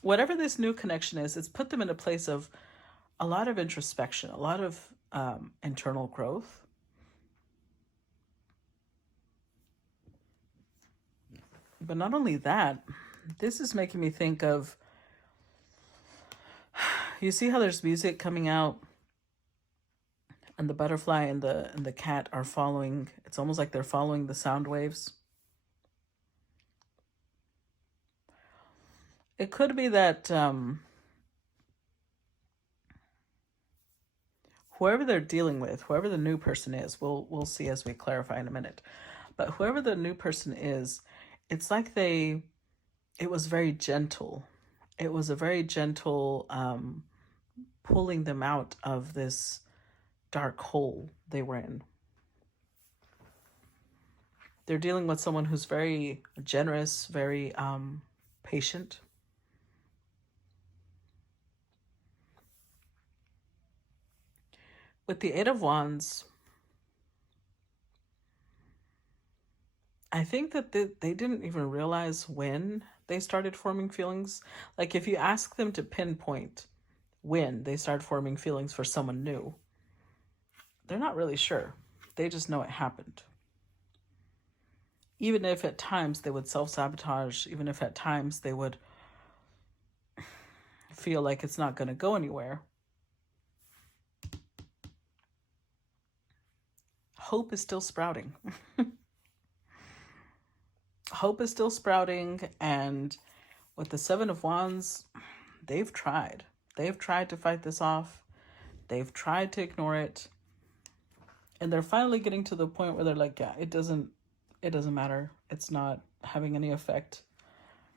whatever this new connection is, it's put them in a place of a lot of introspection, a lot of internal growth. But not only that, this is making me think of, you see how there's music coming out and the butterfly and the cat are following, it's almost like they're following the sound waves. It could be that whoever they're dealing with, whoever the new person is, we'll see as we clarify in a minute. But whoever the new person is, it's like it was very gentle. It was a very gentle pulling them out of this dark hole they were in. They're dealing with someone who's very generous, very patient. With the Eight of Wands, I think that they didn't even realize when they started forming feelings. Like if you ask them to pinpoint when they started forming feelings for someone new, they're not really sure. They just know it happened. Even if at times they would self-sabotage, even if at times they would feel like it's not going to go anywhere, hope is still sprouting. Hope is still sprouting, and with the Seven of Wands, they've tried. They've tried to fight this off. They've tried to ignore it. And they're finally getting to the point where they're like, yeah, it doesn't matter. It's not having any effect.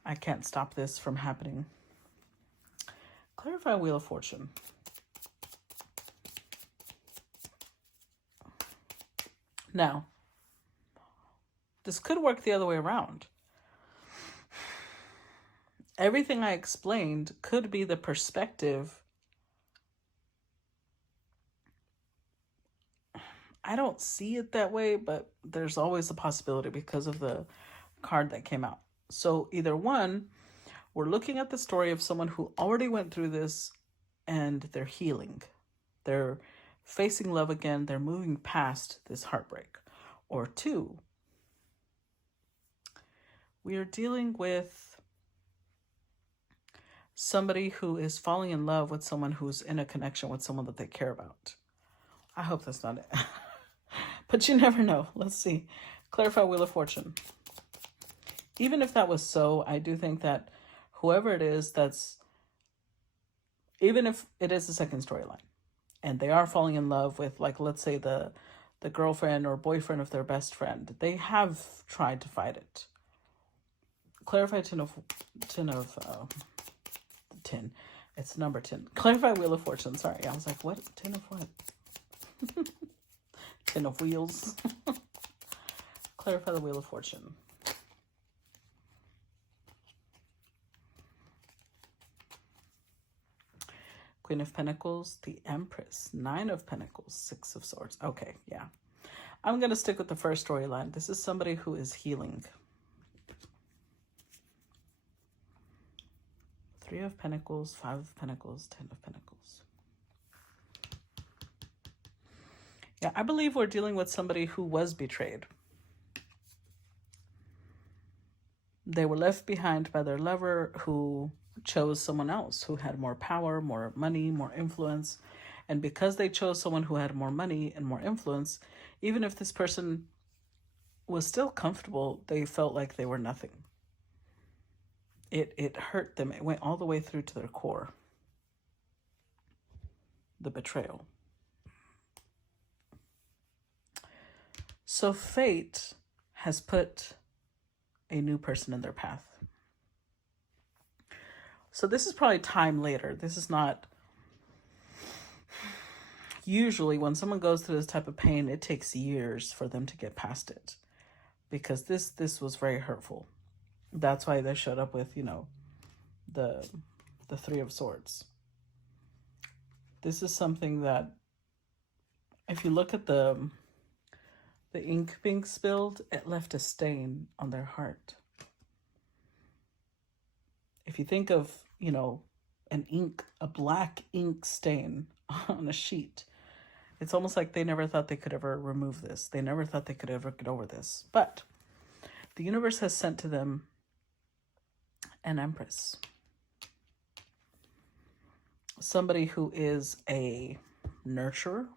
I can't stop this from happening. Clarify Wheel of Fortune. Now, this could work the other way around. Everything I explained could be the perspective. I don't see it that way, but there's always a possibility because of the card that came out. So either one, we're looking at the story of someone who already went through this and they're healing. They're facing love again. They're moving past this heartbreak. Or two, we are dealing with somebody who is falling in love with someone who's in a connection with someone that they care about. I hope that's not it. But you never know. Let's see. Clarify Wheel of Fortune. Even if that was so, I do think that whoever it is that's, even if it is the second storyline, and they are falling in love with, like, let's say the girlfriend or boyfriend of their best friend, they have tried to fight it. Clarify Ten. It's number 10. Clarify Wheel of Fortune. Sorry, I was like, what? 10 of what? 10 of Wheels. Clarify the Wheel of Fortune. Queen of Pentacles, the Empress, 9 of Pentacles, 6 of Swords. Okay, yeah. I'm going to stick with the first storyline. This is somebody who is healing. 3 of Pentacles, 5 of Pentacles, 10 of Pentacles. Yeah, I believe we're dealing with somebody who was betrayed. They were left behind by their lover who chose someone else who had more power, more money, more influence. And because they chose someone who had more money and more influence, even if this person was still comfortable, they felt like they were nothing. It hurt them. It went all the way through to their core. The betrayal. So fate has put a new person in their path. So this is probably time later. This is not... Usually when someone goes through this type of pain, it takes years for them to get past it. Because this was very hurtful. That's why they showed up with, you know, the 3 of Swords. This is something that, if you look at the ink being spilled, it left a stain on their heart. If you think of, a black ink stain on a sheet, it's almost like they never thought they could ever remove this. They never thought they could ever get over this. But the universe has sent to them an empress. Somebody who is a nurturer.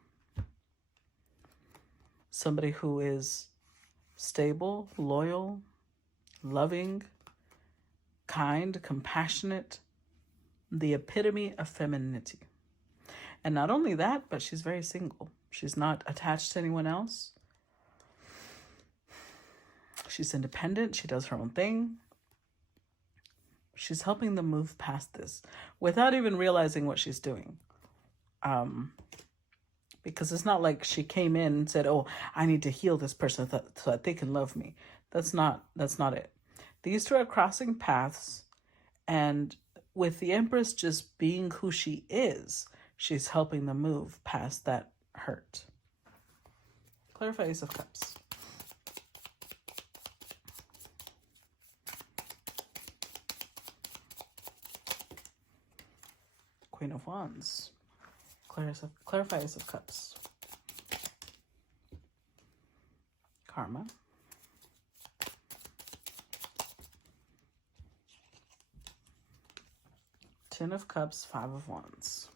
Somebody who is stable, loyal, loving, kind, compassionate, the epitome of femininity. And not only that, but she's very single. She's not attached to anyone else. She's independent. She does her own thing. She's helping them move past this without even realizing what she's doing. Because it's not like she came in and said, oh, I need to heal this person so that they can love me. That's not it. These two are crossing paths, and with the Empress just being who she is, she's helping them move past that hurt. Clarify Ace of Cups. Queen of Wands. Clarify Ace of Cups. Karma. Ten of Cups, Five of Wands.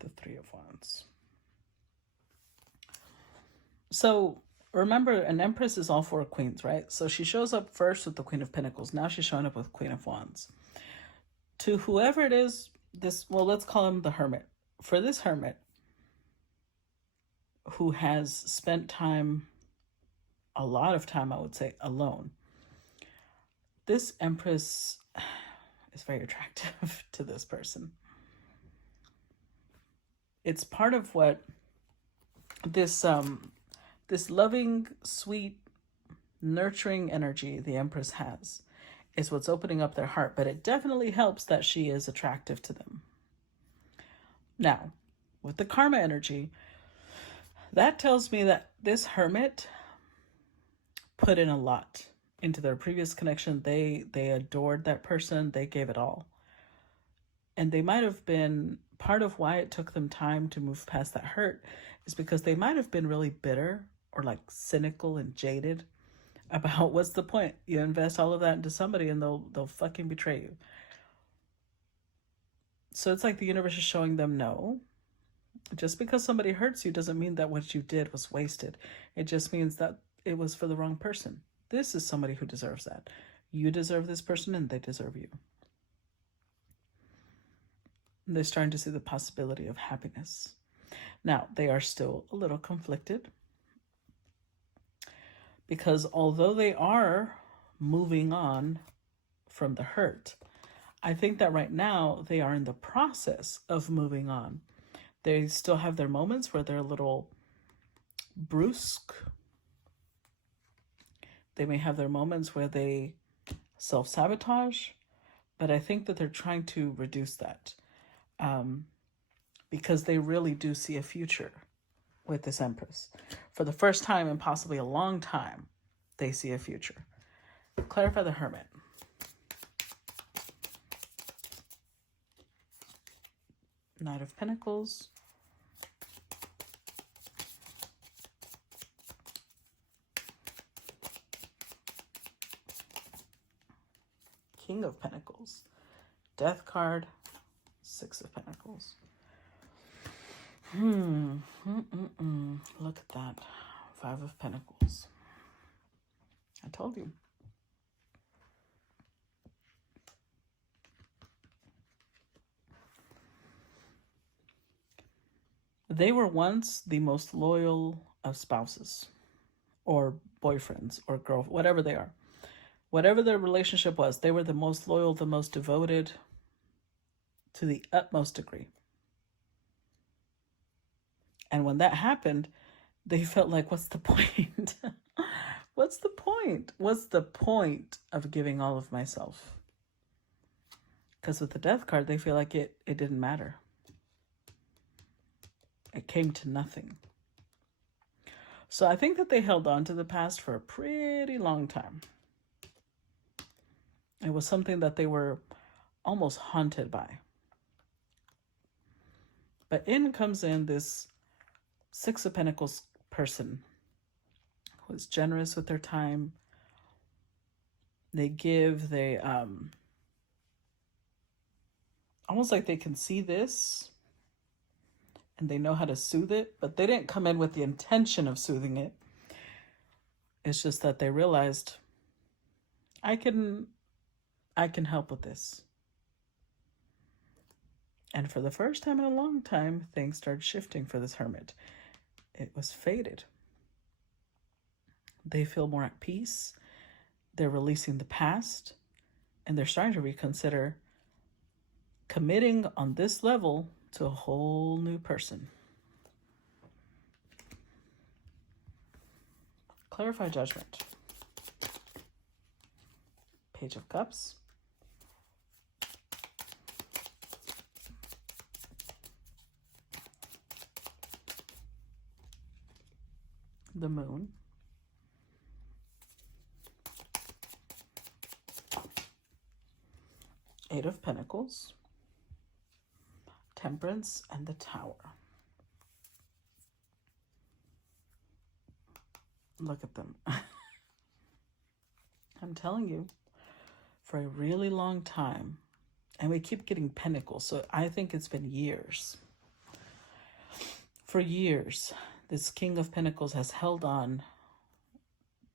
The Three of Wands. So remember, an Empress is all four queens, right? So she shows up first with the Queen of Pentacles. Now she's showing up with Queen of Wands. To whoever it is, let's call him the Hermit. For this Hermit, who has spent a lot of time, I would say, alone, this Empress is very attractive to this person. It's part of what this loving, sweet, nurturing energy the Empress has is what's opening up their heart, but it definitely helps that she is attractive to them. Now, with the karma energy, that tells me that this Hermit put in a lot into their previous connection. They adored that person. They gave it all. And they might have been, part of why it took them time to move past that hurt is because they might have been really bitter or like cynical and jaded about what's the point? You invest all of that into somebody and they'll fucking betray you. So it's like the universe is showing them, no, just because somebody hurts you doesn't mean that what you did was wasted. It just means that it was for the wrong person. This is somebody who deserves that. You deserve this person and they deserve you. And they're starting to see the possibility of happiness. Now, they are still a little conflicted, because although they are moving on from the hurt, I think that right now they are in the process of moving on. They still have their moments where they're a little brusque. They may have their moments where they self-sabotage, but I think that they're trying to reduce that because they really do see a future with this Empress. For the first time in possibly a long time, they see a future. Clarify the Hermit. Knight of Pentacles. King of Pentacles. Death card. Six of Pentacles. Look at that. Five of Pentacles. I told you. They were once the most loyal of spouses or boyfriends or girlfriends, whatever they are. Whatever their relationship was, they were the most loyal, the most devoted to the utmost degree. And when that happened, they felt like, what's the point? What's the point? What's the point of giving all of myself? Because with the Death card, they feel like it didn't matter. It came to nothing. So I think that they held on to the past for a pretty long time. It was something that they were almost haunted by. But in comes in this Six of Pentacles person who is generous with their time. They give, they almost like they can see this and they know how to soothe it, but they didn't come in with the intention of soothing it. It's just that they realized, I can help with this. And for the first time in a long time, things started shifting for this hermit. It was fated. They feel more at peace. They're releasing the past, and they're starting to reconsider committing on this level to a whole new person. Clarify judgment. Page of Cups. The Moon. Eight of Pentacles. Temperance and the Tower. Look at them. I'm telling you, for a really long time, and we keep getting Pentacles, so I think it's been years. For years, this King of Pentacles has held on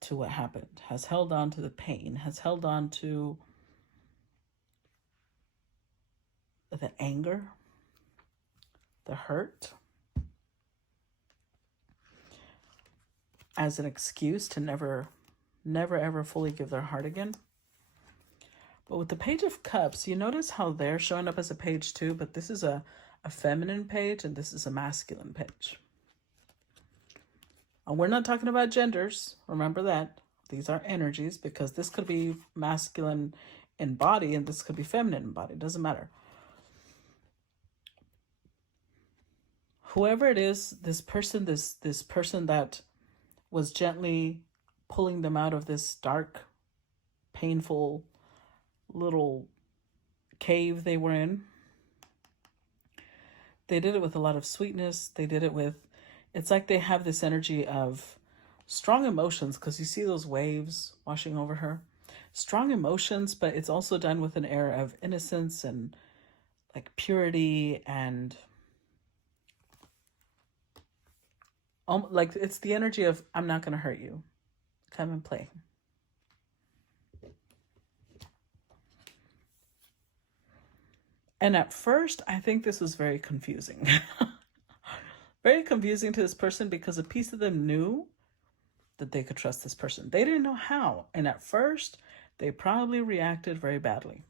to what happened, has held on to the pain, has held on to the anger, the hurt, as an excuse to never ever fully give their heart again. But with the Page of Cups, you notice how they're showing up as a page too, but this is a feminine page and this is a masculine page. And we're not talking about genders. Remember that. These are energies, because this could be masculine in body and this could be feminine in body. It doesn't matter. Whoever it is, this person that was gently pulling them out of this dark, painful little cave they were in, they did it with a lot of sweetness. They did it with, it's like they have this energy of strong emotions, because you see those waves washing over her. Strong emotions, but it's also done with an air of innocence and like purity, and like it's the energy of, I'm not going to hurt you. Come and play. And at first, I think this was very confusing. Very confusing to this person, because a piece of them knew that they could trust this person. They didn't know how. And at first, they probably reacted very badly.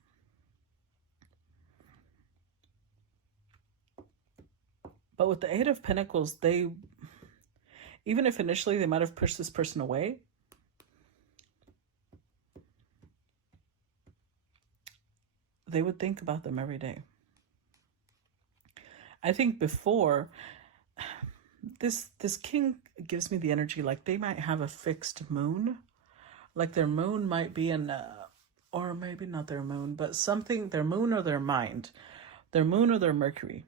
But with the Eight of Pentacles, even if initially they might have pushed this person away, they would think about them every day. I think before, this king gives me the energy like they might have a fixed moon. Like their moon might be in, or maybe not their moon, but something, their moon or their mind, their moon or their Mercury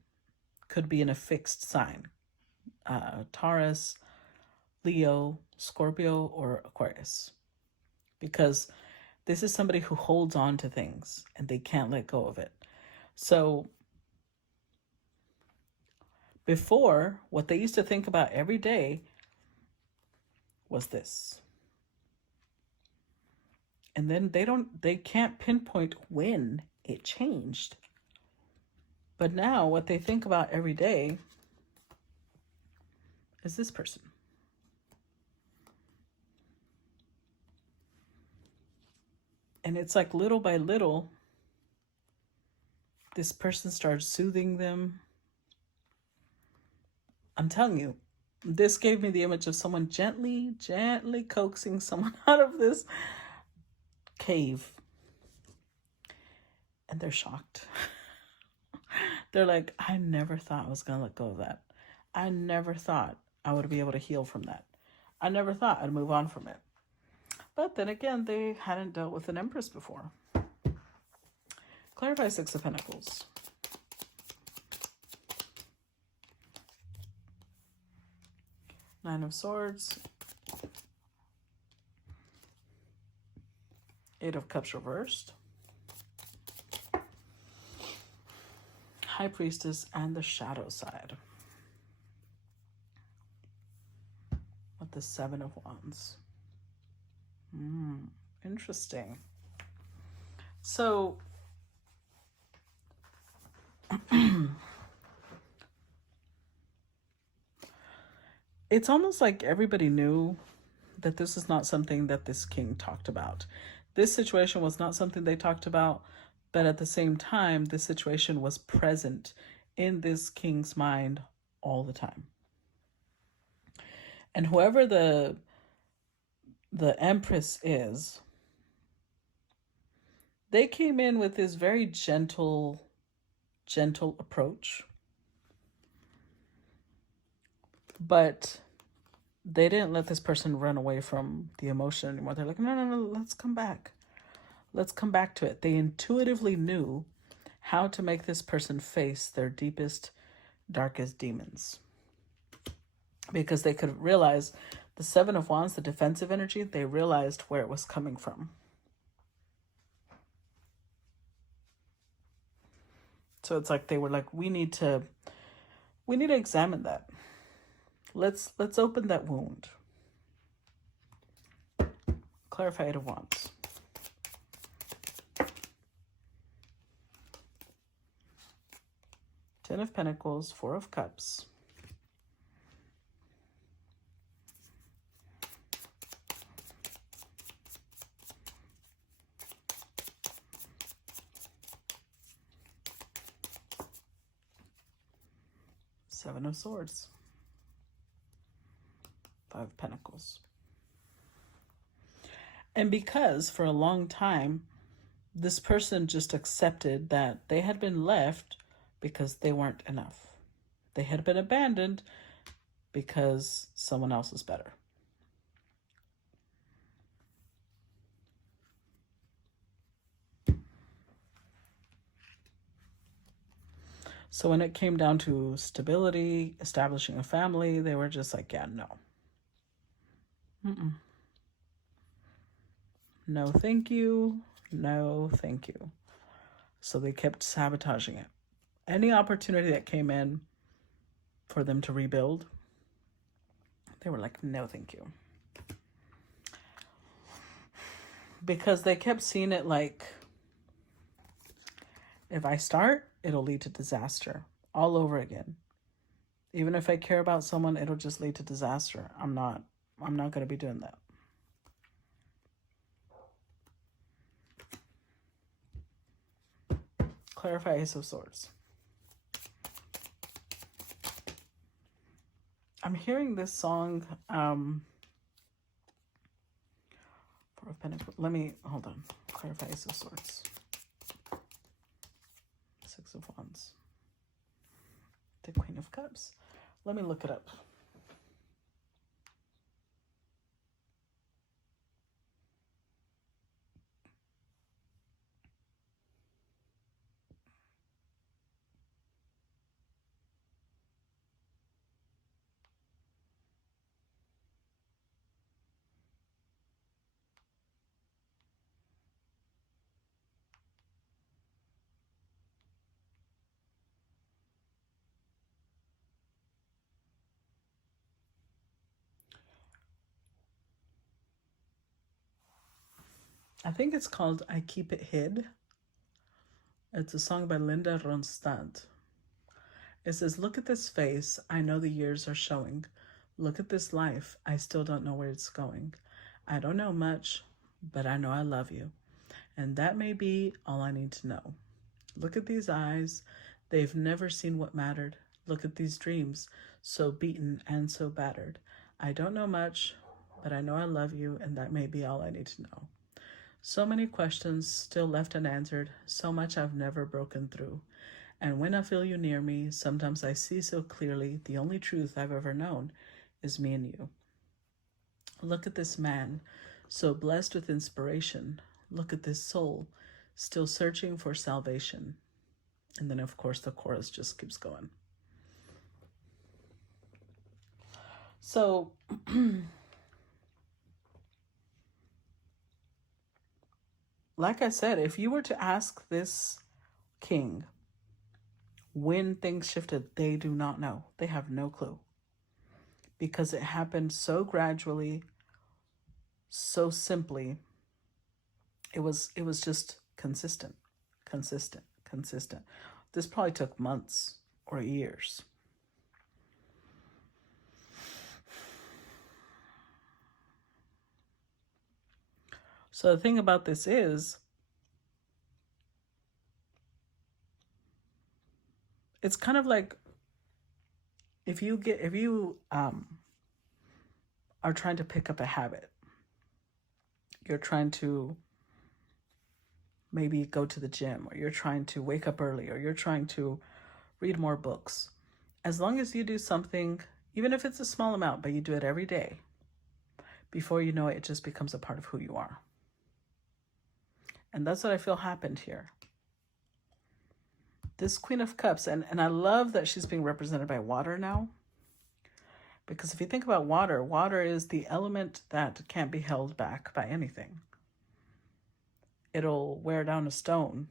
could be in a fixed sign. Taurus, Leo, Scorpio, or Aquarius. Because this is somebody who holds on to things and they can't let go of it. So before, what they used to think about every day was this. And then they can't pinpoint when it changed. But now what they think about every day is this person. And it's like little by little, this person starts soothing them. I'm telling you, this gave me the image of someone gently coaxing someone out of this cave. And they're shocked. They're like, I never thought I was going to let go of that. I never thought I would be able to heal from that. I never thought I'd move on from it. But then again, they hadn't dealt with an Empress before. Clarify Six of Pentacles. Nine of Swords. Eight of Cups reversed. High Priestess and the Shadow side. With the Seven of Wands. Interesting. So, it's almost like everybody knew that this is not something that this king talked about. This situation was not something they talked about, but at the same time, this situation was present in this king's mind all the time. And whoever the Empress is, they came in with this very gentle approach. But they didn't let this person run away from the emotion anymore. They're like, no, let's come back. Let's come back to it. They intuitively knew how to make this person face their deepest, darkest demons. Because they could realize the Seven of Wands, the defensive energy, they realized where it was coming from. So it's like they were like, we need to examine that. Let's open that wound. Clarify Eight of Wands. Ten of Pentacles, Four of Cups. Seven of Swords. Five of Pentacles. And because for a long time, this person just accepted that they had been left because they weren't enough. They had been abandoned because someone else is better. So when it came down to stability, establishing a family, they were just like, yeah, no. No, thank you. No, thank you. So they kept sabotaging it. Any opportunity that came in for them to rebuild, they were like, no, thank you. Because they kept seeing it like, if I start, it'll lead to disaster all over again. Even if I care about someone, it'll just lead to disaster. I'm not going to be doing that. Clarify Ace of Swords. I'm hearing this song, Four of Pentacles. Hold on. Clarify Ace of Swords. Six of Wands. The Queen of Cups. Let me look it up. I think it's called I Keep It Hid. It's a song by Linda Ronstadt. It says, look at this face. I know the years are showing. Look at this life. I still don't know where it's going. I don't know much, but I know I love you. And that may be all I need to know. Look at these eyes. They've never seen what mattered. Look at these dreams, so beaten and so battered. I don't know much, but I know I love you, and that may be all I need to know. So many questions still left unanswered, so much I've never broken through. And when I feel you near me, sometimes I see so clearly the only truth I've ever known is me and you. Look at this man, so blessed with inspiration. Look at this soul, still searching for salvation. And then, of course, the chorus just keeps going. So, like I said, if you were to ask this king when things shifted, they do not know. They have no clue. Because it happened so gradually, so simply. It was just consistent. This probably took months or years. So the thing about this is, it's kind of like if you are trying to pick up a habit, you're trying to maybe go to the gym, or you're trying to wake up early, or you're trying to read more books. As long as you do something, even if it's a small amount, but you do it every day, before you know it, it just becomes a part of who you are. And that's what I feel happened here. This Queen of Cups, and I love that she's being represented by water now. Because if you think about water, water is the element that can't be held back by anything. It'll wear down a stone.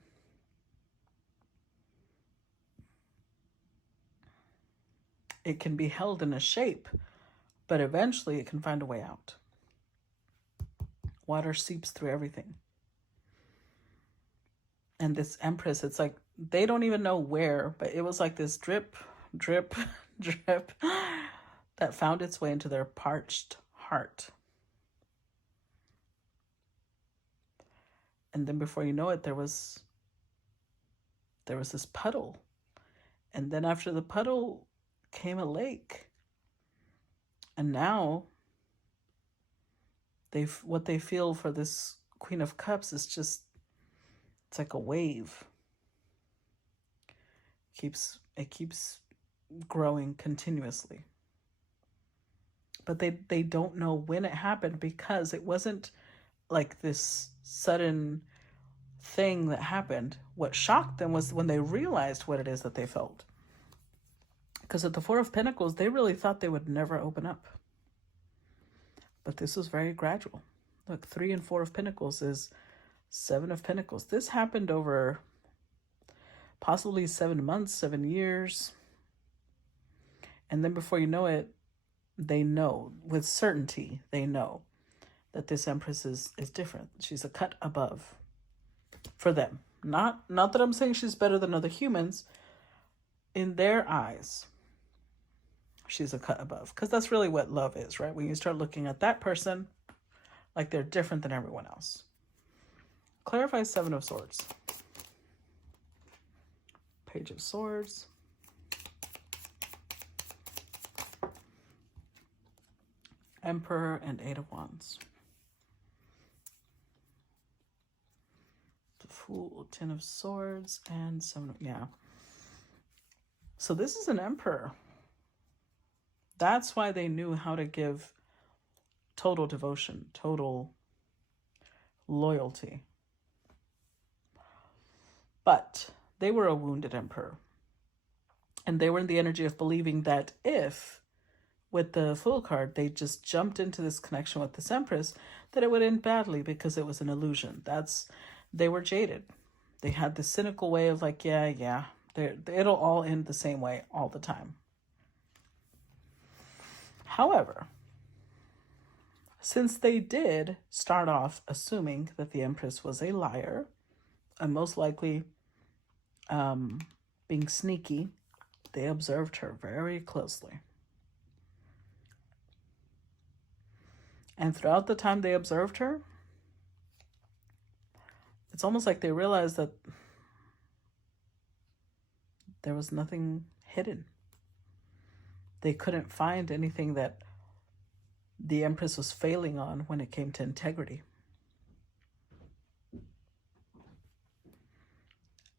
It can be held in a shape, but eventually it can find a way out. Water seeps through everything. And this Empress, it's like, they don't even know where, but it was like this drip, drip, drip that found its way into their parched heart. And then before you know it, there was this puddle. And then after the puddle came a lake. And now what they feel for this Queen of Cups is just, it's like a wave. It keeps growing continuously. But they don't know when it happened, because it wasn't like this sudden thing that happened. What shocked them was when they realized what it is that they felt. Because at the Four of Pentacles, they really thought they would never open up. But this was very gradual. Look, 3 and 4 of Pentacles is 7 of Pentacles. This happened over possibly 7 months, 7 years. And then before you know it, they know, with certainty, they know that this Empress is different. She's a cut above for them. Not that I'm saying she's better than other humans. In their eyes, she's a cut above. Because that's really what love is, right? When you start looking at that person like they're different than everyone else. Clarify 7 of Swords. Page of Swords. Emperor and 8 of Wands. The Fool, 10 of Swords, and 7 of, yeah. So this is an Emperor. That's why they knew how to give total devotion, total loyalty. But they were a wounded Emperor. And they were in the energy of believing that if, with the Fool card, they just jumped into this connection with this Empress, that it would end badly because it was an illusion. They were jaded. They had this cynical way of like, yeah, it'll all end the same way all the time. However, since they did start off assuming that the Empress was a liar, and most likely being sneaky, they observed her very closely. And throughout the time they observed her, it's almost like they realized that there was nothing hidden. They couldn't find anything that the Empress was failing on when it came to integrity.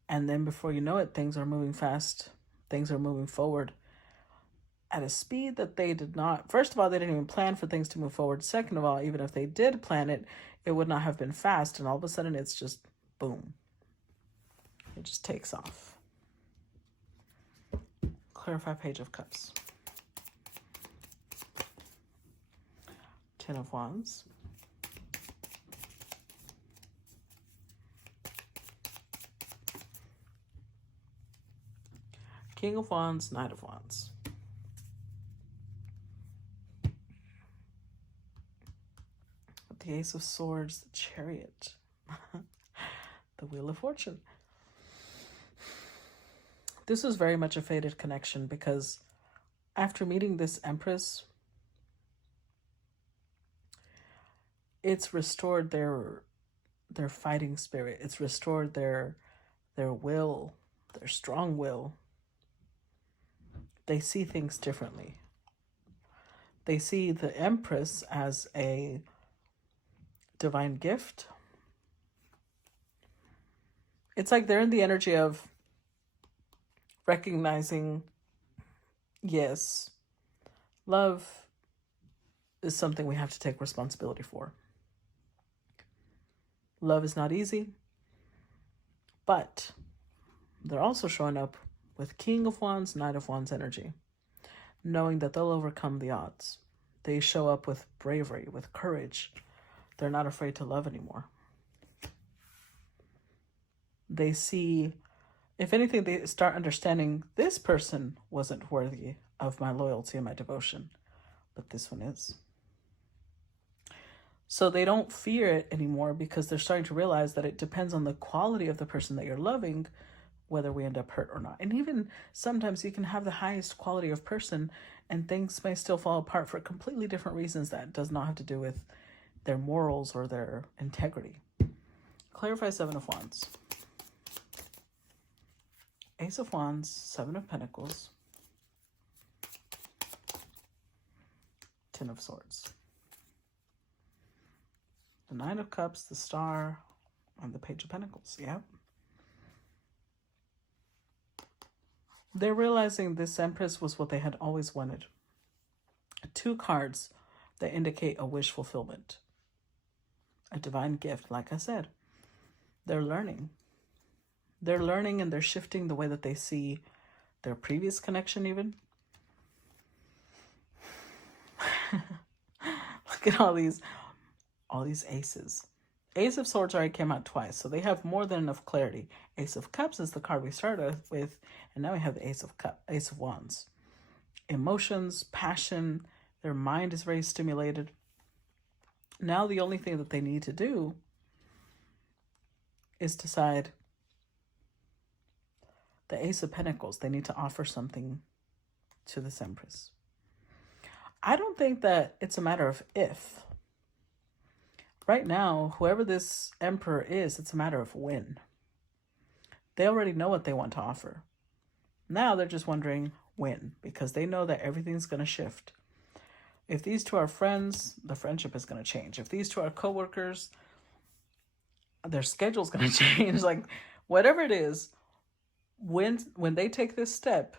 And then before you know it, things are moving fast. Things are moving forward at a speed that they did not. First of all, they didn't even plan for things to move forward. Second of all, even if they did plan it, it would not have been fast. And all of a sudden, it's just boom, It just takes off. Clarify Page of Cups. Ten of Wands. King of Wands, Knight of Wands. The Ace of Swords, the Chariot. The Wheel of Fortune. This was very much a fated connection because after meeting this Empress, it's restored their fighting spirit. It's restored their will, their strong will. They see things differently. They see the Empress as a divine gift. It's like they're in the energy of recognizing, yes, love is something we have to take responsibility for. Love is not easy, but they're also showing up with King of Wands, Knight of Wands energy, knowing that they'll overcome the odds. They show up with bravery, with courage. They're not afraid to love anymore. They see, if anything, they start understanding this person wasn't worthy of my loyalty and my devotion, but this one is. So they don't fear it anymore because they're starting to realize that it depends on the quality of the person that you're loving, whether we end up hurt or not. And even sometimes you can have the highest quality of person and things may still fall apart for completely different reasons that does not have to do with their morals or their integrity. Clarify Seven of Wands. Ace of Wands, Seven of Pentacles, Ten of Swords. The Nine of Cups, the Star, and the Page of Pentacles. Yep. They're realizing this Empress was what they had always wanted. Two cards that indicate a wish fulfillment. A divine gift, like I said. They're learning. They're learning and they're shifting the way that they see their previous connection even. Look at all these aces. Ace of Swords already came out twice, so they have more than enough clarity. Ace of Cups is the card we started with, and now we have the Ace of Wands. Emotions, passion, their mind is very stimulated. Now the only thing that they need to do is decide. The Ace of Pentacles, they need to offer something to this Empress. I don't think that it's a matter of if. Right now, whoever this Emperor is, it's a matter of when. They already know what they want to offer. Now they're just wondering when, because they know that everything's going to shift. If these two are friends, the friendship is going to change. If these two are co-workers, their schedule's going to change. Like, whatever it is, when they take this step,